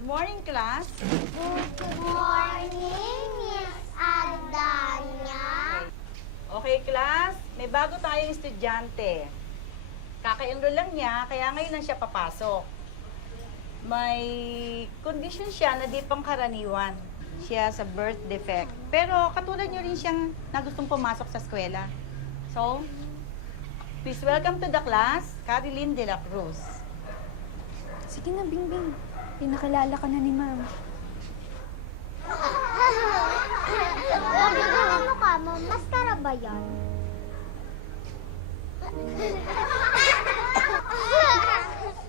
Good morning, class. Good morning, Miss Adanya. Okay, class. May bago tayong estudyante. Kaka-enroll lang niya, kaya ngayon lang siya papasok. May condition siya na di pangkaraniwan. Siya sa birth defect. Pero katulad niyo rin siyang na gustong pumasok sa eskwela. So, please welcome to the class, Caroline de la Cruz. Sige na, Bingbing. Pinakilala ka na ni Ma'am. Ano ang mukha mo? Maskara ba yan?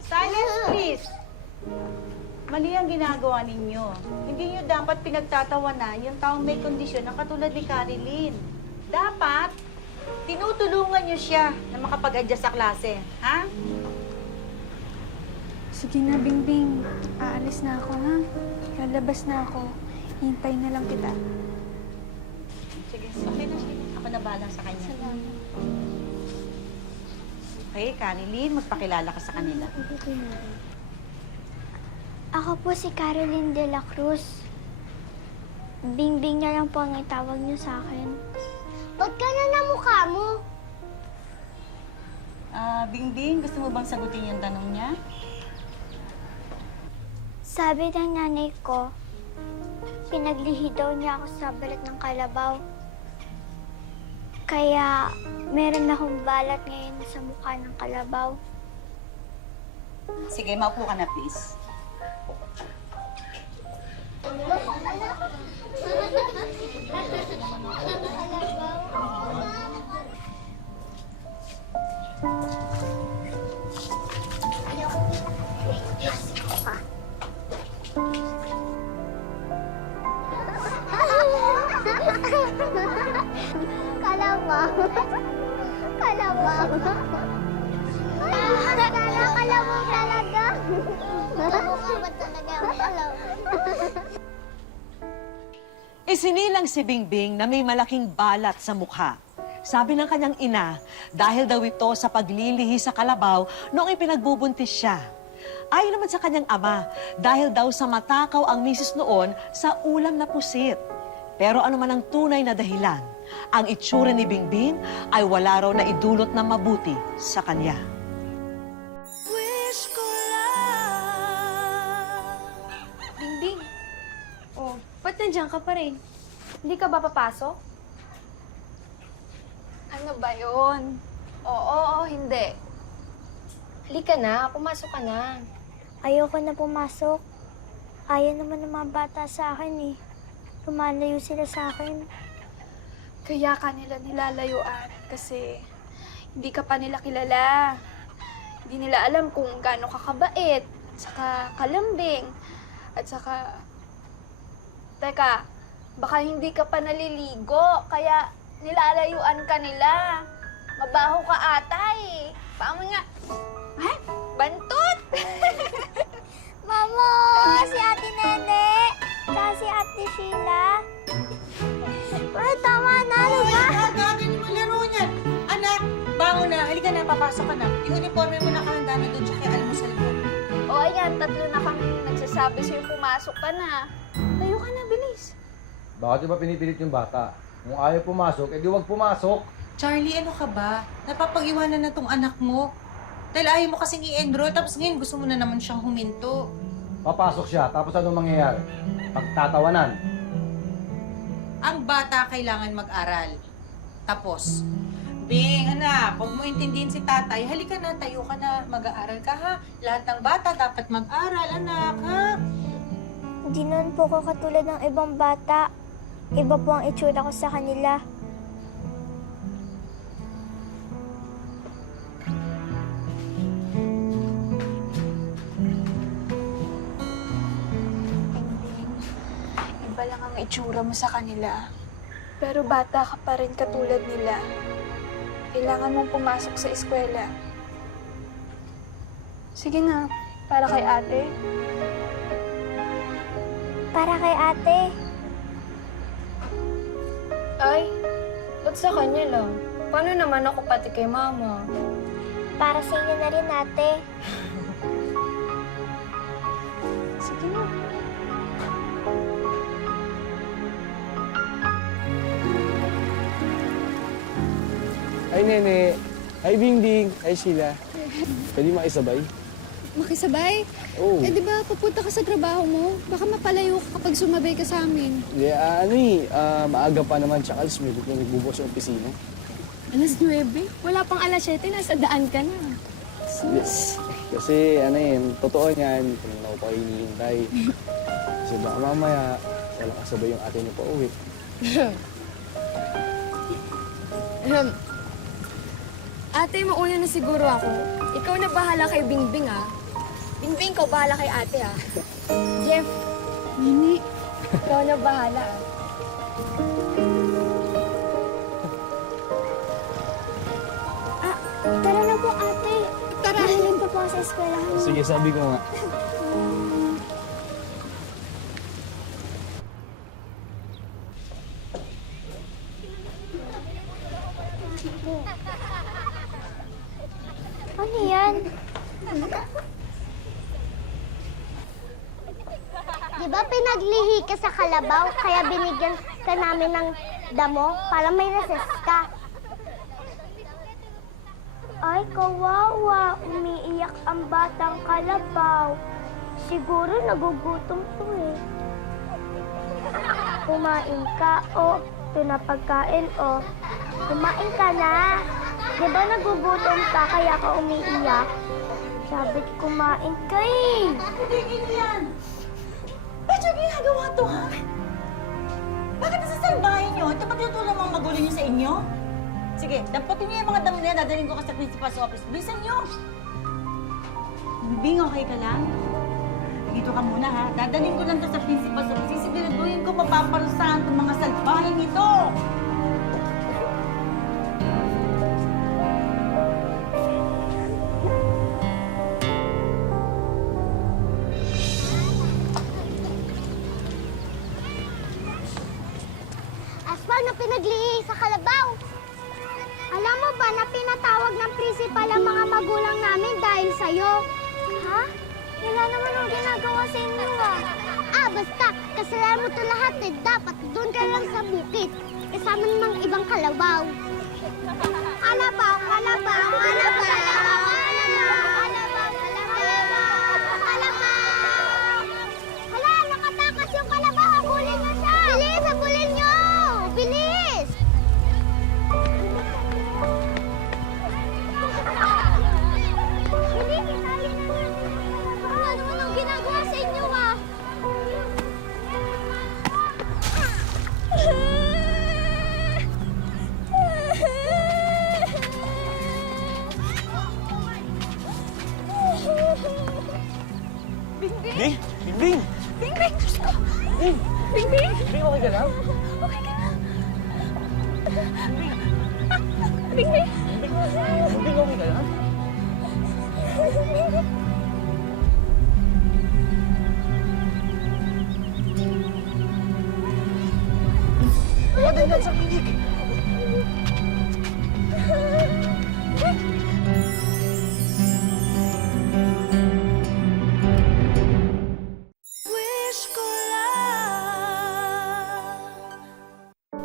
Silence, please! Mali ang ginagawa ninyo. Hindi nyo dapat pinagtatawanan yung taong may kondisyon na katulad ni Caroline. Dapat, tinutulungan nyo siya na makapag-adjust sa klase. Ha? Sige na, Bingbing. Aalis na ako, ha? Lalabas na ako. Hintay na lang kita. Sige, okay na siya. Ako na bahala sa kanya. Salamat. Okay, Caroline, magpakilala ka sa kanila. Ako po si Caroline de la Cruz. Bingbing na lang po ang itawag niyo sa akin. Ba't ka na mukha mo? Bingbing, gusto mo bang sagutin yung tanong niya? Sabi ng nanay ko, pinaglihi daw niya ako sa balat ng kalabaw. Kaya meron akong balat ngayon sa mukha ng kalabaw. Sige, maupo ka na, please. Kalabaw. Kalabaw. Kalabaw talaga. Mukha ba talaga ang kalabaw? Isinilang si Bingbing na may malaking balat sa mukha. Sabi ng kanyang ina, dahil daw ito sa paglilihi sa kalabaw noong ipinagbubuntis siya. Ayon naman sa kanyang ama, dahil daw sa matakaw ang misis noon sa ulam na pusit. Pero ano man ang tunay na dahilan, ang itsura ni Bingbing ay wala raw na idulot na mabuti sa kanya. Bingbing! Oh, ba't nandiyan ka pa rin? Hindi ka ba papasok? Ano ba yun? Oo, hindi. Halika na, pumasok ka na. Ayoko na pumasok. Ayaw naman ng mga bata sa akin eh. Lumalayo sila sa akin. Kaya ka nila nilalayuan kasi hindi ka pa nila kilala. Hindi nila alam kung gaano ka kabait, at saka kalambing, at saka... Teka, baka hindi ka pa naliligo, kaya nilalayuan ka nila. Mabaho ka ata eh. Paano nga? Ay, bantot! Mamo! Si Ate Nene! Tsaka si Ate Sheila! Uy, tama na! Ano ba? Gagawin mo laro niyan. Anak, bango na. Halika na, papasok ka na. Yung uniforme mo nakahanda na doon, tsaka yung almusal mo. O ayan, tatlo na kami nagsasabi sa'yo pumasok ka na. Tayo ka na, bilis. Bakit ba pinipilit yung bata? Kung ayaw pumasok, edi wag pumasok. Charlie, ano ka ba? Napapag-iwanan na tong anak mo. Dahil ayaw mo kasing i-enroll, tapos ngayon gusto mo na naman siyang huminto. Papasok siya, tapos anong mangyayari? Pagtatawanan. Ang bata kailangan mag-aral. Tapos, Bing, anak, huwag mo intindihin si tatay. Halika na, tayo ka na, mag-aaral ka ha. Lahat ng bata dapat mag-aral, anak, ha? Hindi naman po ko katulad ng ibang bata. Iba po ang itsura ko sa kanila. Iba lang ang itsura mo sa kanila. Pero bata ka pa rin katulad nila. Kailangan mong pumasok sa eskwela. Sige na, para kay ate. Para kay ate. Ay, ba't sa kanya lang? Paano naman ako pati kay mama? Para sa inyo na rin, ate. Sige na. Hi, Nene. Hi, Bingbing. Hi, Sheila. Pwede makisabay? Makisabay? Oo. Eh, di ba pupunta ka sa trabaho mo? Baka mapalayo ka kapag sumabay ka sa amin. Maaga pa naman, tsaka alas 9 kung nagbubukas sa opisina. Alas 9? Wala pang alas 7, nasa daan ka na. Yes. Kasi, totoo niyan, kung ako pa hinihintay. Kasi baka mamaya, walang kasabay yung ate niyo pa uwi. Ate, mauna na siguro ako. Ikaw na bahala kay Bingbing, ah. Bingbing, ikaw bahala kay ate, ah. Jeff. Nini. Ikaw na bahala, ah. Tara na po, ate. Tara. Mahiling pa po ako sa eskwelahan. Sige, sabi ko nga. Ano yan? Di ba pinaglihi ka sa kalabaw, kaya binigyan ka namin ng damo para may recess ka? Ay, kawawa. Umiiyak ang batang kalabaw. Siguro nagugutom to eh. Kumain ka, o. Ito na pagkain, o. Kumain ka na. Di ba nagugutom ka kaya ka umiiyak? Sabi ko kumain ka eh. Tigil yan! Ba't yung ginagawa to, ha? Bakit nasa salbahin nyo? Ito ba tinutulong mga magulo nyo sa inyo? Sige, dapatin niyo yung mga damo na yan. Dadaling ko ka sa principal's office. Bilisan nyo! Bing, okay ka lang? Dito ka muna, ha? Dadaling ko lang to sa principal's office. Sisiguraduhin ko mapaparusahan itong mga salbahin ito! Aswang na pinaglihi sa kalabaw. Alam mo ba na pinatawag ng principal ang mga magulang namin dahil sa'yo? Ha? Wala naman ang ginagawa sa inyo ah. Basta, kasalanan mo to lahat eh. Dapat doon ka lang sa bukid. Kasama namang ibang kalabaw. Kalabaw, kalabaw, kalabaw, kalabaw, kalabaw, kalabaw. Hala, nakatakas yung kalabaw. Habulin na siya. Bilis, habulin nyo. Bilis. Ano naman ang ginagawa sa inyo, ah? Bingbing! Bingbing! Bingbing! Diyos ko! Hey! Bingbing! Bingbing, okay ka lang? Okay ka na. Bingbing! Bingbing, okay ka lang? Madalian sa klinik!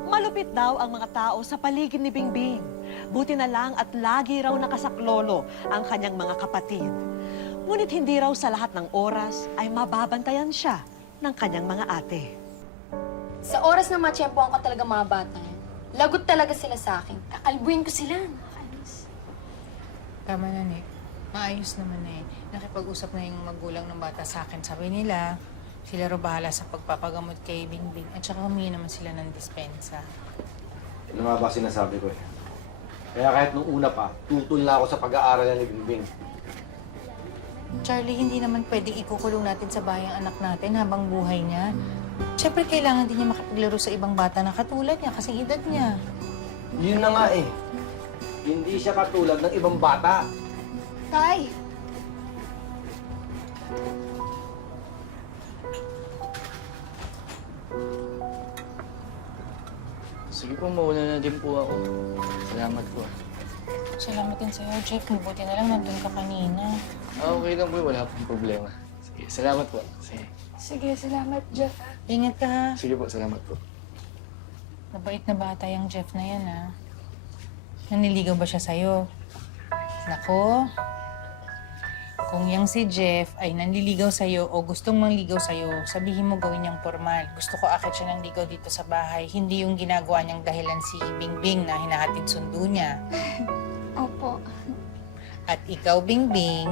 Malupit daw ang mga tao sa paligid ni Bingbing. Buti na lang at lagi raw nakasaklolo ang kanyang mga kapatid. Ngunit hindi raw sa lahat ng oras ay mababantayan siya ng kanyang mga ate. Sa oras na matsyempohan ko talaga mga bata yan, lagot talaga sila sa akin. Kakalbuin ko sila. Tama na, Nick. Maayos naman eh. Nakipag-usap na yung magulang ng bata sa akin. Sabi nila, sila ro bahala sa pagpapagamot kay Bingbing at saka humingi naman sila ng dispensa. Ano nga ba sinasabi ko eh? Kaya kahit nung una pa, tutol na ako sa pag-aaral ni Bingbing. Charlie, hindi naman pwedeng ikukulong natin sa bahay ang anak natin habang buhay niya. Siyempre, kailangan din niya makapaglaro sa ibang bata na katulad niya kasing edad niya. Yun na nga eh. Hindi siya katulad ng ibang bata. Tay! Sige po, mauna na din po ako. Salamat po. Salamat din sa'yo, Jeff. Mabuti na lang nandun ka kanina. Okay lang po, wala pong problema. Sige, salamat po. Sige. Sige, salamat, Jeff. Ingat ka, ha? Sige po, salamat po. Mabait na bata yung Jeff na yan, ha? Naniligaw ba siya sa'yo? Nako, kung yang si Jeff ay nanliligaw sa'yo o gustong mangligaw sa'yo, sabihin mo gawin niyang formal. Gusto ko akit siya ng ligaw dito sa bahay, hindi yung ginagawa niyang dahilan si Bingbing na hinahatid sundo niya. Opo. At ikaw, Bingbing,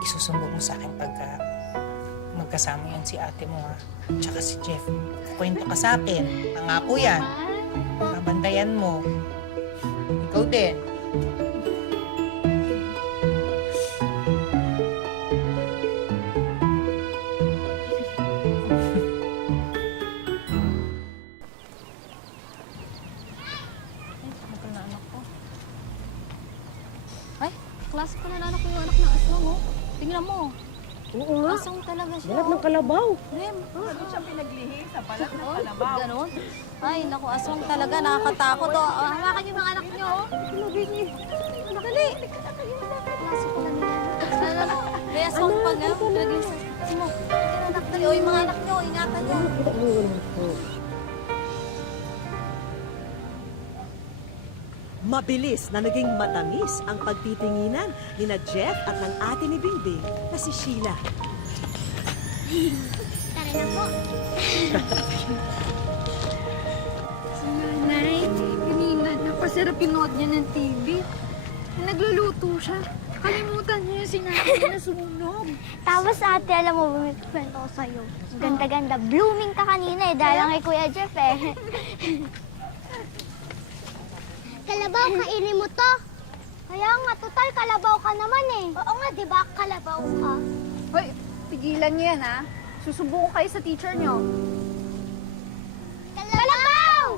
isusumbong mo sa akin pagka magkasama yan si ate mo, ha? Tsaka si Jeff. Kwento ka sa akin. Pangako yan. Babantayan mo. Ikaw din. Klase pa na anak ko yung anak ng aswang, oh. Tingnan mo. Oo nga. Aswang talaga siya. Balat ng kalabaw. Rem. Ano siya pinaglihi sa balat ng kalabaw? Ganon. Ay, naku, aswang talaga. Nakakatakot, oh. Hawakan yung mga anak niyo, oh. Dali. Klase pa na nila. Sana, may aswang pa nga. Lagyan sa mo. Anak, dali. O, yung mga anak niyo, ingatan niyo. Mabilis na naging matamis ang pagtitinginan ni na Jeff at ng ate ni Bingbing na si Sheila. Tara na po. Si nanay, kanina, napasarap yung nood niya ng TV. Nagluluto siya. Kalimutan niya yung sinabi na sunog. Tapos ate, alam mo, may kwento ko sa'yo. Ganda-ganda. Blooming ka kanina eh, dahil lang kay Kuya Jeff eh. Kalabaw, kainin mo to. Kaya nga, total kalabaw ka naman eh. Oo nga, di ba? Kalabaw ka. Hoy, pigilan niyo yan, ha? Susubukan kayo sa teacher niyo. Kalabaw!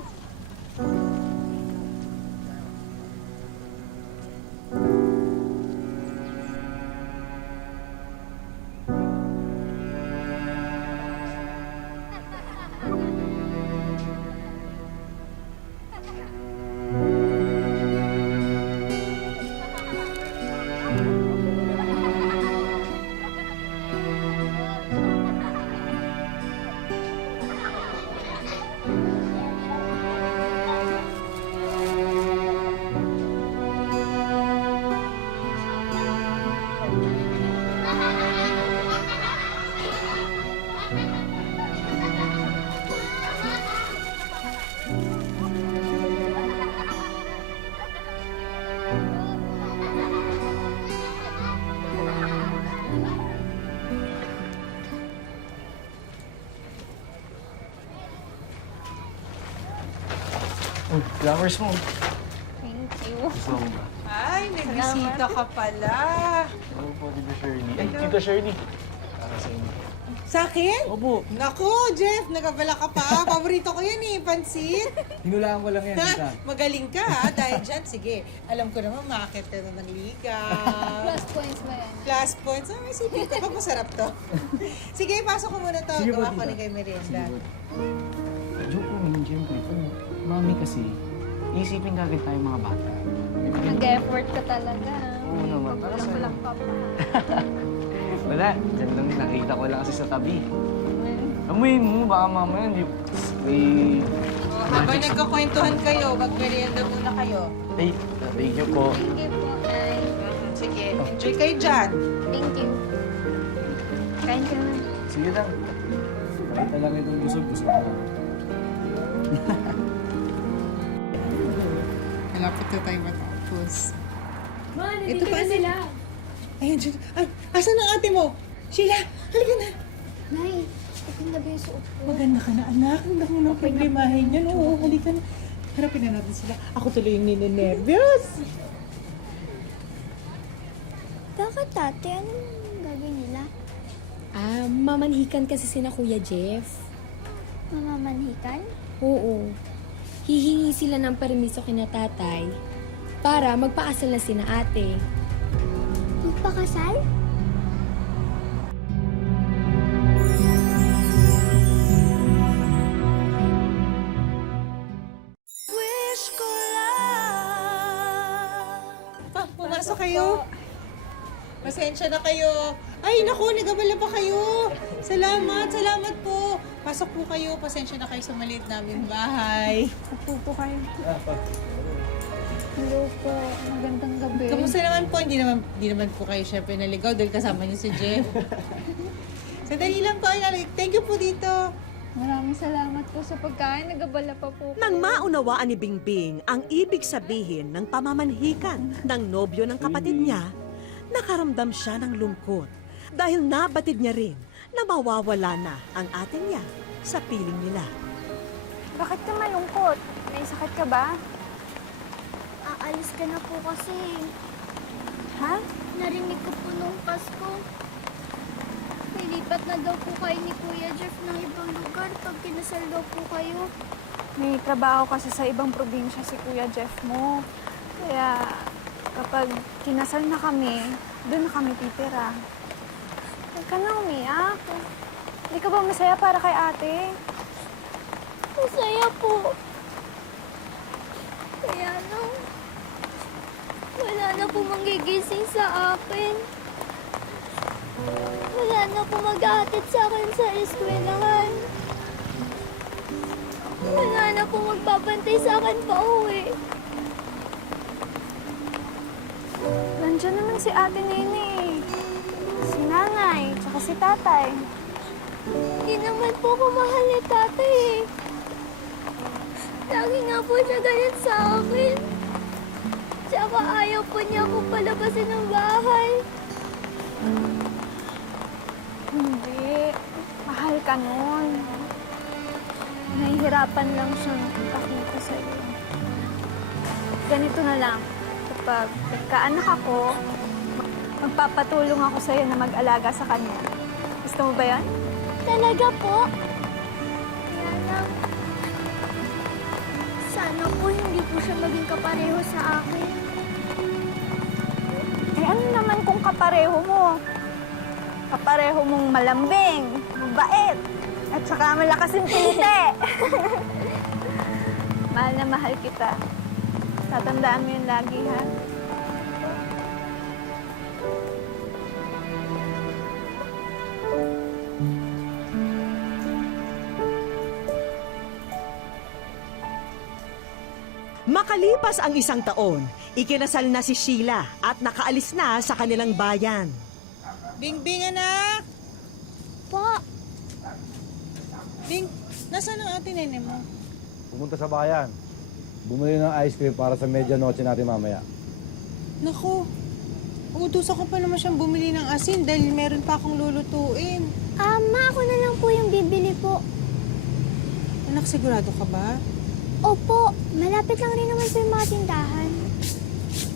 Oh, flowers mo. Thank you. Gusto mo ba? Ay, may bisita ka pala. Oo po, Tita Shirley. Ay, Tita Shirley. Para sa inyo. Sa akin? Opo. Nako, Jeff, nagabala ka pa. Paborito ko yan eh, pansit. Hinulaan ko lang yan, Tita. Magaling ka ha, dahil dyan, sige. Alam ko naman, makakit ka na ng ligaw. Plus points ba yan? Plus points. Ah, may sipin ko. Pag masarap to. Sige, pasok ko muna to. Sige po, Gawa ko tita. ni kay merienda. Joke lang yun, Siyempre. Mami kasi, isipin kagad tayo mga bata. Nag-effort ka talaga. Oo naman, para sa'yo. Walang ka pa. Wala, dyan lang nakita ko lang kasi sa tabi. Amuyin mo, baka mamaya hindi... May... Habang nagkakwentuhan kayo, mag-merienda muna kayo. Ay, thank you po. Thank you po, Nay. Sige, enjoy kayo dyan. Thank you. Kain ka na. Sige lang. Nakita lang itong busog na. Malapit na tayo matapos. Ito pa sila. Ayun, dyan. Ay, asan ang ate mo? Sheila, halika na. Nay, maganda ba yung suot ko? Maganda ka na, anak. Ang dami ng problemahin yan. Oo, halika na. Harapin na natin sila. Ako tuloy yung nininervyos. Bakit ate? Anong gagawin nila? Mamanhikan kasi sina Kuya Jeff. Mamamanhikan? Oo. Hihingi sila ng permiso kina tatay para magpakasal na sina ate. Magpakasal? Pumasok kayo. Pasensya na kayo. Ay, naku, nagabala pa kayo. Salamat, salamat po. Pasok po kayo. Pasensya na kayo sa maliit namin bahay. Upo po kayo. Hello po. Magandang gabi. Kamusta naman po? Hindi naman po kayo syempre naligaw dahil kasama niyo si Jeff. Sandali lang po. Thank you po dito. Maraming salamat po sa pagkain. Nagabala pa po. Nang maunawaan ni Bingbing ang ibig sabihin ng pamamanhikan ng nobyo ng kapatid niya, nakaramdam siya ng lungkot dahil nabatid niya rin na mawawala na ang ate niya sa piling nila. Bakit ka malungkot? May sakit ka ba? Aalis ka na po kasi. Ha? Narinig ko po nung Pasko. Lilipat na daw po kayo ni Kuya Jeff ng ibang lugar pag kinasal daw po kayo. May trabaho kasi sa ibang probinsya si Kuya Jeff mo. Kaya kapag kinasal na kami, doon na kami titira. Huwag ka na umiyak. Hindi ka ba masaya para kay ate? Masaya po. Kaya lang, wala na po manggigising sa akin. Wala na po mag-aatid sa akin sa eskwelahan. Wala na po magbabantay sa akin pa uwi. Nandiyan naman si ate Nene. Si nanay, tsaka si tatay. Hindi naman po ako mahal ni tatay eh. Lagi nga po siya ganyan sa akin. Tsaka ayaw po niya ako palabasin ng bahay. Hindi. Mahal ka nun. Nahihirapan lang siyang ipakita sa iyo. Ganito na lang. Kapag nagkaanak ako, magpapatulong ako sa iyo na mag-alaga sa kanya. Gusto mo ba yan? Talaga po? Kaya lang, sana po hindi po siya maging kapareho sa akin. Eh ano naman kung kapareho mo? Kapareho mong malambing, mabait, at saka malakas yung pilite. Mahal na mahal kita. Tatandaan mo yun lagi, ha? Makalipas ang 1 taon, ikinasal na si Sheila at nakaalis na sa kanilang bayan. Bingbing, anak! Po, Bing, nasaan ang ate Nene mo? Pumunta sa bayan. Bumili ng ice cream para sa medianoche natin mamaya. Naku, uutusan ko pa naman siyang bumili ng asin dahil meron pa akong lulutuin. Ma, ako na lang po yung bibili po. Anak, sigurado ka ba? Opo, malapit lang rin naman po yung mga tindahan.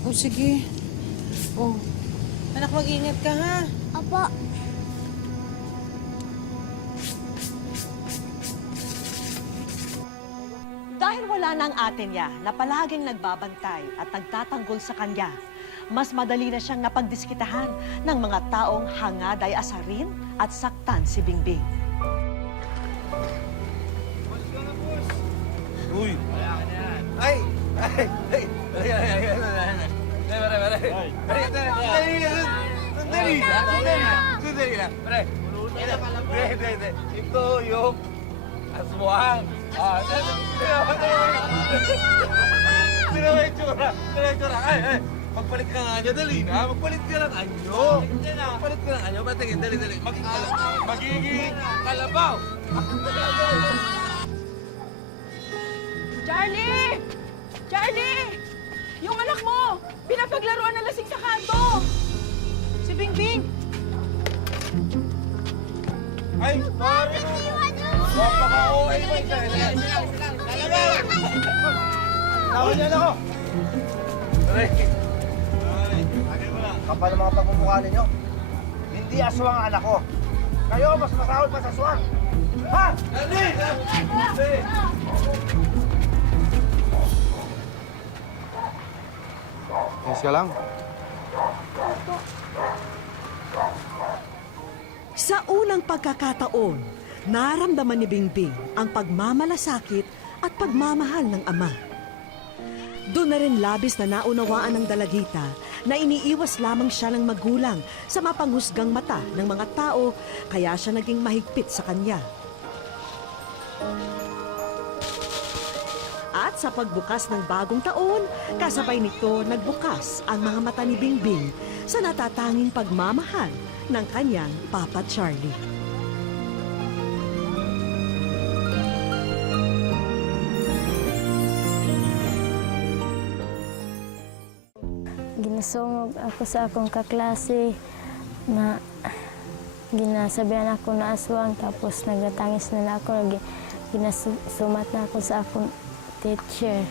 O sige. Oh, anak, mag-ingat ka ha. Opo. Dahil wala na ang ate niya na palaging nagbabantay at nagtatanggol sa kanya, mas madali na siyang napagdiskitahan ng mga taong hangad ay asarin at saktan si Bingbing. Uy! Ay! Ay! Ay! Sandali lang. Pre! Hindi. Ito yung aswang. Sino may tsura? Ay! Magpalit ka nga niya, dali na. Magpalit ka ng anyo. Magpalit ka ng anyo. Patingin, dali. Magiging kalabaw. Charlie! Charlie! Yung anak mo! Pinapaglaruan ng lasing sa kanto! Si Bingbing! Ay! Mami! Wapaka-OA mo siya. Tawag niyan ako! Aray! Kapal ang mga pagmumukha ninyo. Hindi aswang ang anak ko. Kayo mas masahol pa sa aswang. Ha? Hindi! Yes ka lang? Sa unang pagkakataon, naramdaman ni Bingbing ang pagmamalasakit at pagmamahal ng ama. Doon na rin labis na naunawaan ng dalagita na iniiwas lamang siya ng magulang sa mapanghusgang mata ng mga tao, kaya siya naging mahigpit sa kanya. At At sa pagbukas ng bagong taon, kasabay nito nagbukas ang mga mata ni Bingbing sa natatanging pagmamahal ng kanyang Papa Charlie. Ginasungog ako sa akong kaklase na ginasabihan ako na aswang, tapos nagatangis na ako, ginasumat na ako sa akong teacher.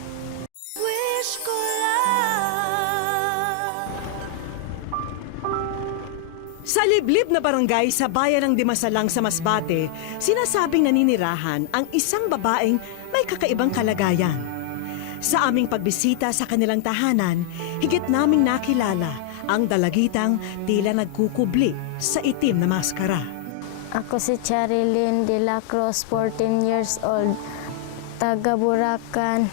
Sa liblib na barangay sa bayan ng Dimasalang sa Masbate, sinasabing naninirahan ang isang babaeng may kakaibang kalagayan. Sa aming pagbisita sa kanilang tahanan, higit naming nakilala ang dalagitang tila nagkukubli sa itim na maskara. Ako si Charilyn de la Cruz, 14 years old, taga Buracan,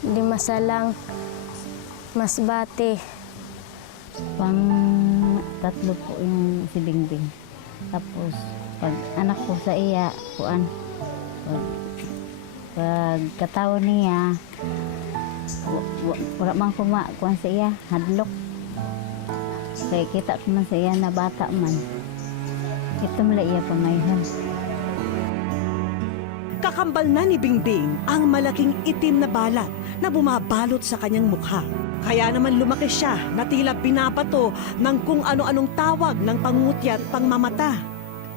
Dimasalang, Masbate. Tatlo po yung si Bingbing. Tapos, pag anak ko sa iya, pag kataon niya, wala man kumakuan sa iya, hadlok. Kaya kita ko man sa iya na bata man. Ito mula iya pamayhan. Kakambal na ni Bingbing ang malaking itim na balat na bumabalot sa kanyang mukha. Kaya naman lumaki siya na tila binabato ng kung ano-anong tawag ng pangungutya at pangmamata.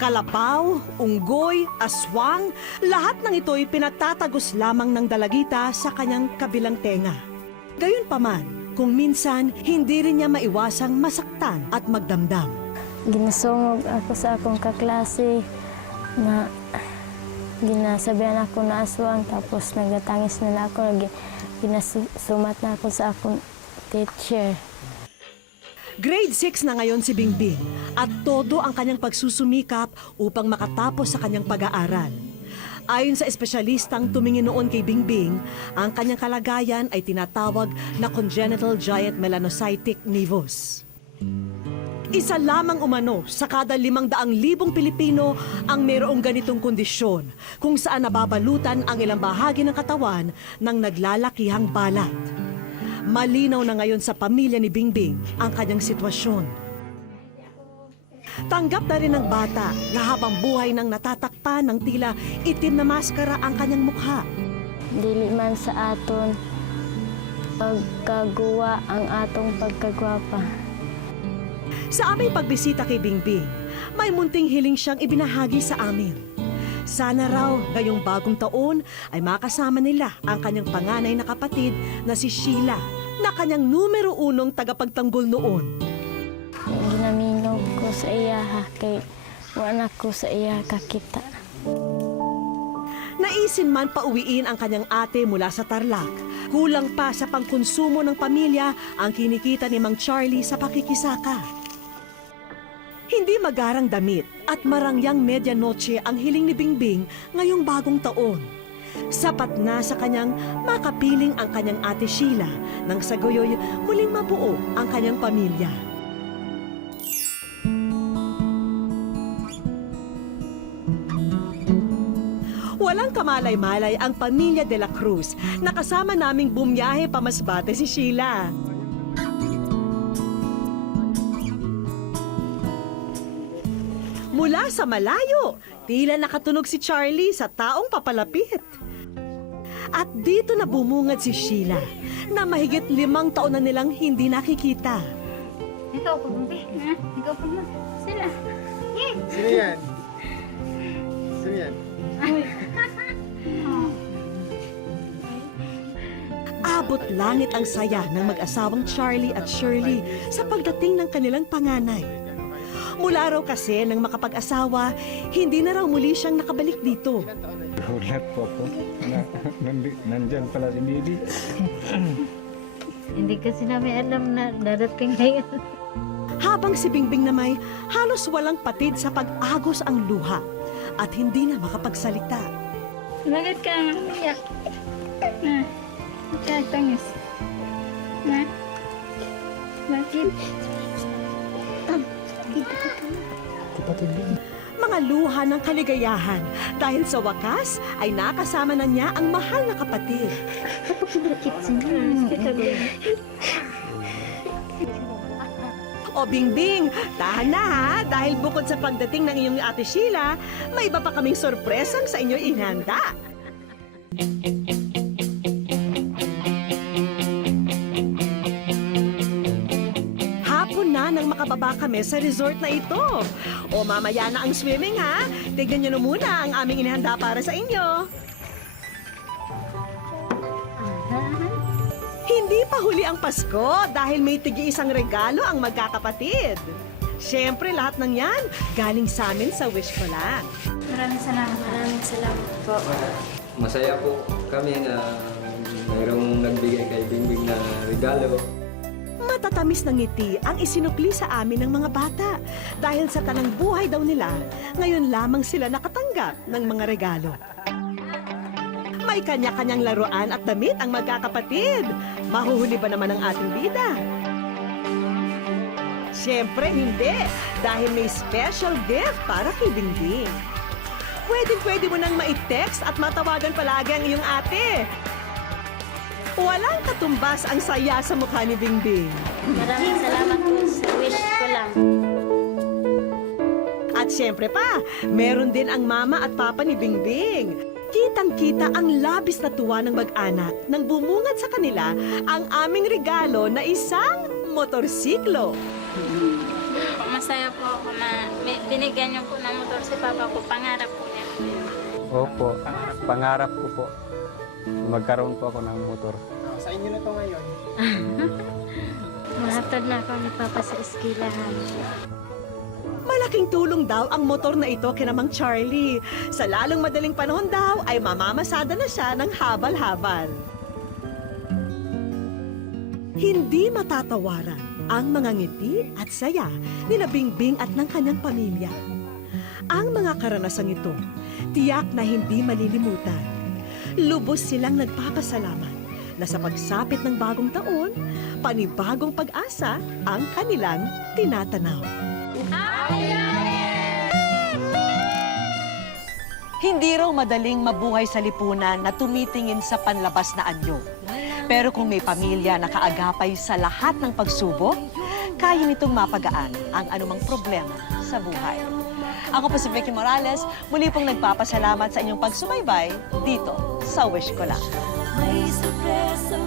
Kalabaw, unggoy, aswang, lahat ng ito'y pinatatagos lamang ng dalagita sa kanyang kabilang tenga. Gayunpaman, kung minsan hindi rin niya maiwasang masaktan at magdamdam. Ginasungog ako sa akong kaklase na ginasabihan ako na aswang, tapos nagatangis na ako, ginasumat na ako sa akong teacher. Grade 6 na ngayon si Bingbing at todo ang kanyang pagsusumikap upang makatapos sa kanyang pag-aaral. Ayon sa espesyalistang tumingin noon kay Bingbing, ang kanyang kalagayan ay tinatawag na congenital giant melanocytic nevus. Isa lamang umano sa kada 500,000 Pilipino ang mayroong ganitong kondisyon kung saan nababalutan ang ilang bahagi ng katawan ng naglalakihang balat. Malinaw na ngayon sa pamilya ni Bingbing ang kanyang sitwasyon. Tanggap na rin ng bata na habang buhay nang natatakpan ng tila itim na maskara ang kanyang mukha. Dili man sa aton pagkagawa ang atong pagkagwapa. Sa aming pagbisita kay Bingbing, may munting hiling siyang ibinahagi sa amin. Sana raw ngayong bagong taon ay makasama nila ang kanyang panganay na kapatid na si Sheila, na kanyang numero 1 tagapagtanggol noon. Ginaminog ko sa iya kay wala ko sa iya kakita. Naisin man pauwiin ang kanyang ate mula sa Tarlac. Kulang pa sa pangkonsumo ng pamilya ang kinikita ni Mang Charlie sa pakikisaka. Hindi magarang damit at marangyang medianoche ang hiling ni Bingbing ngayong bagong taon. Sapat na sa kanyang makapiling ang kanyang ate Sheila nang sa gayoy muling mabuo ang kanyang pamilya. Walang kamalay-malay ang pamilya de la Cruz na kasama naming bumiyahe pa Masbate si Sheila. Mula sa malayo, tila nakatunog si Charlie sa taong papalapit. At dito na bumungad si Sheila na mahigit 5 taon na nilang hindi nakikita. Ikaw po, ikaw po na. Sila. Sino yan? Sino yan? Abot langit ang saya ng mag-asawang Charlie at Shirley sa pagdating ng kanilang panganay. Mula raw kasi nang makapag-asawa, hindi na raw muli siyang nakabalik dito. Nagulat po ako na nandyan pala si Bibi. Hindi kasi namin alam na darating ngayon. Habang si Bingbing na may halos walang patid sa pag-agos ang luha at hindi na makapagsalita. Bakit ka umiyak? Tangis. Bakit? mga luha ng kaligayahan dahil sa wakas ay nakasama na niya ang mahal na kapatid. O Bingbing, tahan na ha, dahil bukod sa pagdating ng iyong ate Sheila, may iba pa kaming sorpresang sa inyo inihanda. Hapon na nang makababa kami sa resort na ito. O mamaya na ang swimming ha, tignan nyo na muna ang aming inihanda para sa inyo. Hindi pa huli ang Pasko dahil may tigi-isang regalo ang magkakapatid. Siyempre, lahat ng yan galing sa amin sa Wish Ko Lang. Maraming salamat po. Masaya po kami na mayroong nagbigay kay Bingbing na regalo. Matatamis ng ngiti ang isinukli sa amin ng mga bata dahil sa tanang buhay daw nila, ngayon lamang sila nakatanggap ng mga regalo. May kanya-kanyang laruan at damit ang magkakapatid. Mahuhuli ba naman ang ating bida? Siyempre hindi, dahil may special gift para kay Bingbing. Pwede mo nang ma-text at matawagan palagi ang iyong ate. Walang katumbas ang saya sa mukha ni Bingbing. Maraming salamat po sa Wish Ko Lang. At siyempre pa, meron din ang mama at papa ni Bingbing. Kitang-kita ang labis na tuwa ng mag-anak nang bumungad sa kanila ang aming regalo na isang motorsiklo. Masaya po ako na binigyan niyo po ng motor si Papa ko. Pangarap po niya. Opo, pangarap ko po. Magkaroon po ako ng motor. Mahatod na ako ni Papa sa eskwelahan. Malaking tulong daw ang motor na ito kina Mang Charlie. Sa lalong madaling panahon daw ay mamamasada na siya ng habal-habal. Hindi matatawaran ang mga ngiti at saya ni Bingbing at ng kanyang pamilya. Ang mga karanasang ito, tiyak na hindi malilimutan. Lubos silang nagpapasalamat na sa pagsapit ng bagong taon, panibagong pag-asa ang kanilang tinatanaw. Hindi raw madaling mabuhay sa lipunan na tumitingin sa panlabas na anyo. Pero kung may pamilya na kaagapay sa lahat ng pagsubok, kaya nitong mapagaan ang anumang problema sa buhay. Ako po si Vicky Morales, muli pong nagpapasalamat sa inyong pagsubaybay dito sa Wish Ko Lang. May sorpresa